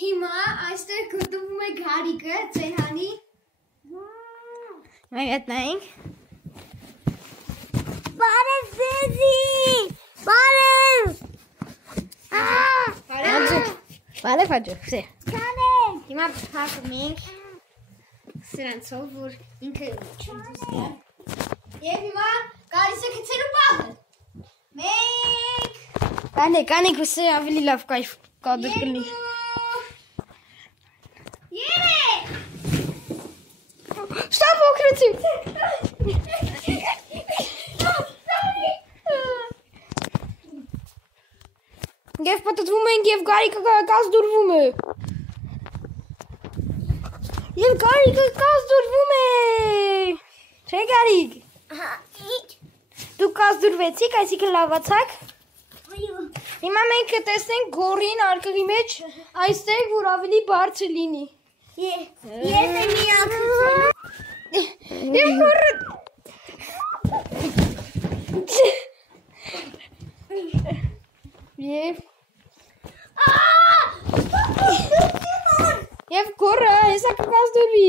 հիմա այստեղ գտնվում է գարիկը, ծեհանի։ Մենք գտնենք։ Բարև ձեզի։ Բարև։ Բարև հաջող, սե։ Կանենք։ Հիմա փակում ենք սրանցով, որ ինքը չդուսնի։ Եվ հիմա գալիս է գցելու պահը։ Մեկ, Կանեք, սե ավելի լավ կայֆ կադր կլինի։ երեք։ Շտապ օգնեցի։ Եվ պատտվում ենք և գարիկը կազդուրվում է։ Եվ գարիկը կազդուրվում է։ Չէ գարիկ։ Դուք կազդուրվեցիք, այսինքն լավացաք։ Հիմա մենք կտեսնենք գորին արկղի մեջ այստեղ, որ ավելի բարձր լինի։ Ես եմ միակցելու։ Եվ գորը։ Եվ գորը հեսա կկազդուրվի։